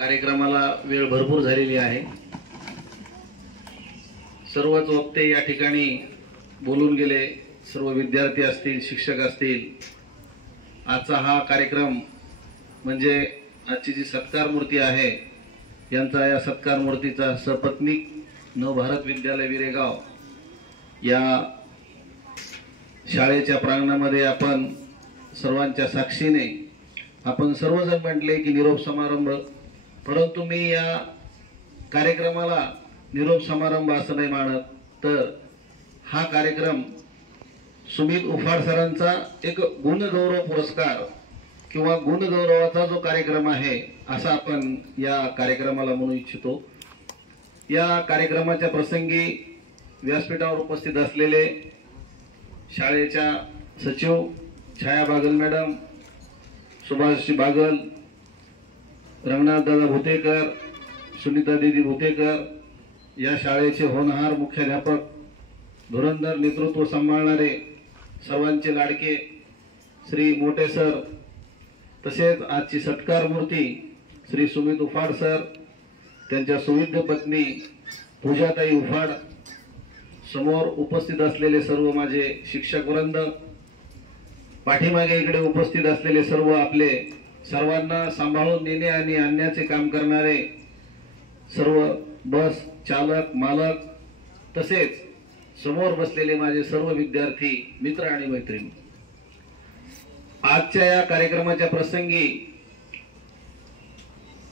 कार्यक्रमाला वेळ भरपूर झालेली आहे। सर्वच वक्ते या ठिकाणी बोलून गेले, सर्व विद्यार्थी असतील, शिक्षक असतील। आजचा हा कार्यक्रम म्हणजे आजची जी सत्कार मूर्ती आहे यांचा या सत्कार मूर्तीचा सपत्नीक नवभारत विद्यालय विरेगाव या शाळेच्या प्रांगणामध्ये आपण सर्वांच्या साक्षीने आपण सर्वजण म्हटले की निरोप समारंभ, परंतु मी या कार्यक्रमाला निरोप समारंभ असं नाही मानत, तर हा कार्यक्रम सुमित उफाड सरांचा एक गुणगौरव पुरस्कार किंवा गुणगौरवाचा जो कार्यक्रम आहे असा आपण या कार्यक्रमाला म्हणू इच्छितो। या कार्यक्रमाच्या प्रसंगी व्यासपीठावर उपस्थित असलेले शाळेच्या सचिव छाया बागल मॅडम, सुभाष बागल, रंगनाथ दादा भुतेकर, सुनीता दीदी भुतेकर, या शाळेचे होनहार मुख्याध्यापक, धुरंधर नेतृत्व सांभाळणारे सर्वांचे लाडके श्री मोठे सर, तसेच आजची सत्कार मूर्ती श्री सुमित उफाड सर, त्यांच्या सुविद्य पत्नी पूजाताई उफाड, समोर उपस्थित असलेले सर्व माझे शिक्षक वृंद, पाठीमागे इकडे उपस्थित असलेले सर्व आपले सर्वांना सांभाळून नेणे आणि आणण्याचे काम करणारे सर्व बस चालक, मालक, तसेच समोर बसलेले माझे सर्व विद्यार्थी मित्र आणि मैत्रिणी। आजच्या या कार्यक्रमाच्या प्रसंगी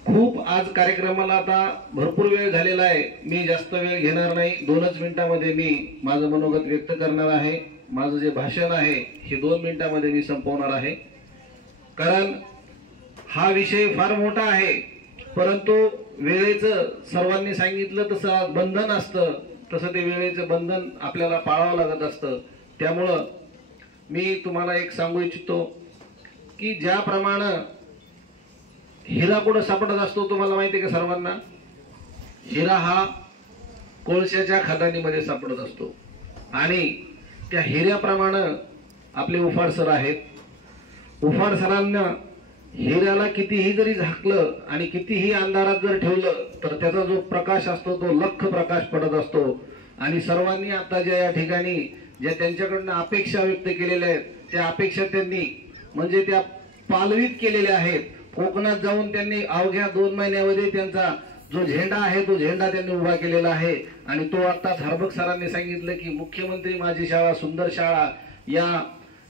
खूप आज कार्यक्रमाला आता भरपूर वेळ झालेला आहे, मी जास्त वेळ घेणार नाही, 2च मिनिटांमध्ये मी माझं मनोगत व्यक्त करणार आहे। माझं जे भाषण आहे हे 2 मिनिटांमध्ये मी संपवणार आहे, कारण हा विषय फार मोठा आहे, परंतु वेळेचं सर्वांनी सांगितलं तसं बंधन असतं, तसं ते वेळेचं बंधन आपल्याला पाळावं लागत असतं। त्यामुळं मी तुम्हाला एक सांगू इच्छितो की ज्याप्रमाणे हिरा कुठं सापडत असतो तुम्हाला माहिती आहे का सर्वांना? हिरा हा कोळशाच्या खदानीमध्ये सापडत असतो आणि त्या हिऱ्याप्रमाणे आपले उफाड सर आहेत। उफाड सरांना हिऱ्याला कितीही जरी झाकलं आणि कितीही अंधारात जर ठेवलं तर त्याचा जो प्रकाश असतो तो लख प्रकाश पडत असतो। आणि सर्वांनी आता ज्या या ठिकाणी ज्या त्यांच्याकडून अपेक्षा व्यक्त केलेल्या आहेत त्या अपेक्षा त्यांनी म्हणजे त्या पालवित केलेल्या आहेत। कोकणात जाऊन त्यांनी अवघ्या 2 महिन्यामध्ये त्यांचा जो झेंडा आहे तो झेंडा त्यांनी उभा केलेला आहे आणि तो आता झारबक सरांनी सांगितलं की मुख्यमंत्री माझी शाळा सुंदर शाळा या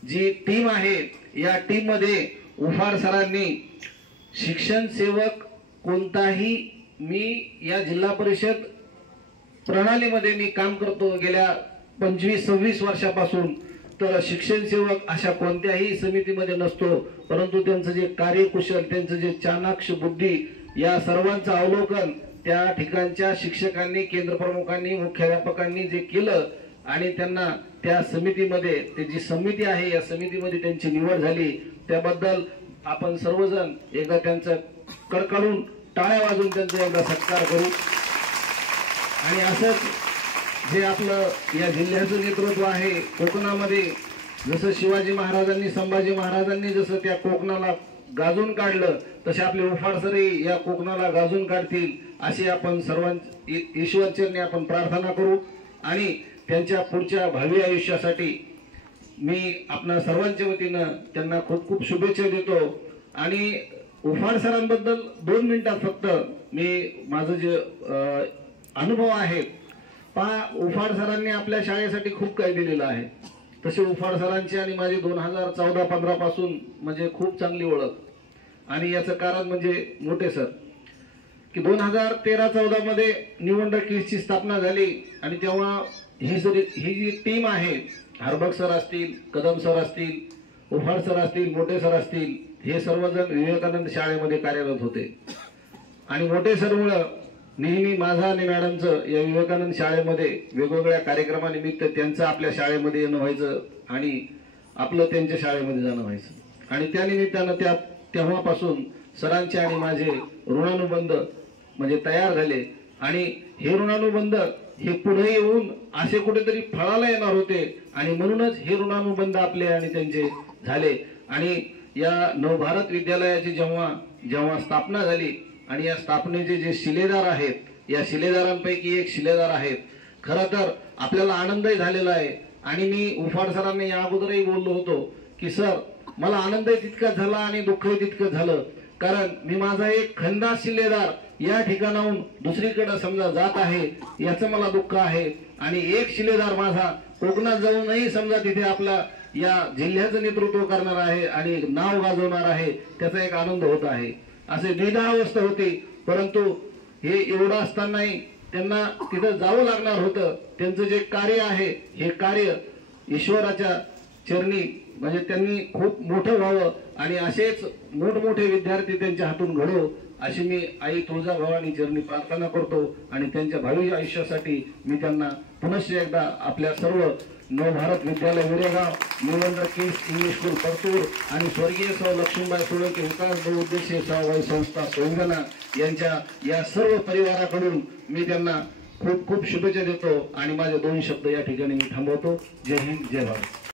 जी टीम आहे या टीम मध्ये उफाड सरांनी शिक्षण सेवक कोणताही, मी या जिल्हा परिषद प्रणालीमध्ये मी काम करतो गेल्या 25-26 वर्षापासून, तर शिक्षण सेवक अशा कोणत्याही समितीमध्ये नसतो, परंतु त्यांचं जे कार्यकुशल, त्यांचं जे चाणाक्ष बुद्धी या सर्वांचं अवलोकन त्या ठिकाणच्या शिक्षकांनी, केंद्र प्रमुखांनी, मुख्याध्यापकांनी जे केलं आणि त्यांना त्या समितीमध्ये ते जी समिती आहे या समितीमध्ये त्यांची निवड झाली, त्याबद्दल आपण सर्वजण एकदा त्यांचं कडकडून टाळ्या वाजून त्यांचा एकदा सत्कार करू। आणि असंच जे आपलं या जिल्ह्याचं नेतृत्व आहे कोकणामध्ये, जसं शिवाजी महाराजांनी, संभाजी महाराजांनी जसं त्या कोकणाला गाजून काढलं तसे आपले उफाड सरही या कोकणाला गाजून काढतील अशी आपण सर्वांची ईश्वरचरणी आपण प्रार्थना करू आणि त्यांच्या पुढच्या भावी आयुष्यासाठी मी आपल्या सर्वांच्या वतीनं त्यांना खूप खूप शुभेच्छा देतो। आणि उफाड सरांबद्दल 2 मिनिटात फक्त मी माझं जे अनुभव आहे उफाड सरांनी आपल्या शाळेसाठी खूप काही दिलेलं आहे। तसे उफाड सरांची आणि माझी 2014-15 पासून म्हणजे खूप चांगली ओळख आणि याचं कारण म्हणजे मोठे सर की 2013-14 मध्ये निवडणूक किटची स्थापना झाली आणि तेव्हा ही जी टीम आहे, हरबक सर असतील, कदम सर असतील, उफाड सर असतील, मोठे सर असतील, हे सर्वजण विवेकानंद शाळेमध्ये कार्यरत होते आणि मोठे सरमुळे नेहमी माझा आणि मॅडमचं या विवेकानंद शाळेमध्ये वेगवेगळ्या कार्यक्रमानिमित्त त्यांचं आपल्या शाळेमध्ये येणं व्हायचं आणि आपलं त्यांच्या शाळेमध्ये जाणं व्हायचं आणि त्या निमित्तानं तेव्हापासून सरांचे आणि माझे ऋणानुबंध म्हणजे तयार झाले आणि हे ऋणानुबंध हे पुढे येऊन असे कुठेतरी फळाला येणार होते आणि म्हणूनच हे ऋणानुबंध आपले आणि त्यांचे झाले। आणि या नवभारत विद्यालयाची जेव्हा स्थापना झाली आणि या स्थापनेचे जे शिलेदार आहेत, या शिलेदारांपैकी एक शिलेदार आहेत. खरं तर आपल्याला आनंदही झालेला आहे आणि मी उफाड सरांनी या अगोदरही बोललो होतो की सर मला आनंदही तितकाच झाला आणि दुःखही तितकंच झालं, कारण मी माझा एक खंदा शिलेदार या ठिकाणाहून दुसरीकडे समजा जात आहे याचं मला दुःख आहे आणि एक शिलेदार माझा कोकणात जाऊनही समजा तिथे आपला या जिल्ह्याचं नेतृत्व करणार आहे आणि नाव गाजवणार आहे, त्याचा एक आनंद होत आहे. असे द्विधा अवस्था होती, परंतु हे एवढं असतानाही त्यांना तिथं जावं लागणार होतं. त्यांचं जे कार्य आहे हे कार्य ईश्वराच्या चरणी म्हणजे त्यांनी खूप मोठं व्हावं आणि असेच मोठमोठे विद्यार्थी त्यांच्या हातून घडो अशी मी आई तुळजाभवानी चरणी प्रार्थना करतो आणि त्यांच्या भावी आयुष्यासाठी मी त्यांना पुनश्च एकदा आपल्या सर्व नवभारत विद्यालय विरेगाव, निवंदर केस इंग्लिश स्कूल परतूर आणि स्वर्गीय सौ लक्ष्मीबाई सोळंके विकास बहुउद्देशीय सहकारी संस्था सोंगणा यांच्या या सर्व परिवाराकडून मी त्यांना खूप खूप शुभेच्छा देतो आणि माझे 2 शब्द या ठिकाणी मी थांबवतो. जय हिंद, जय भारत.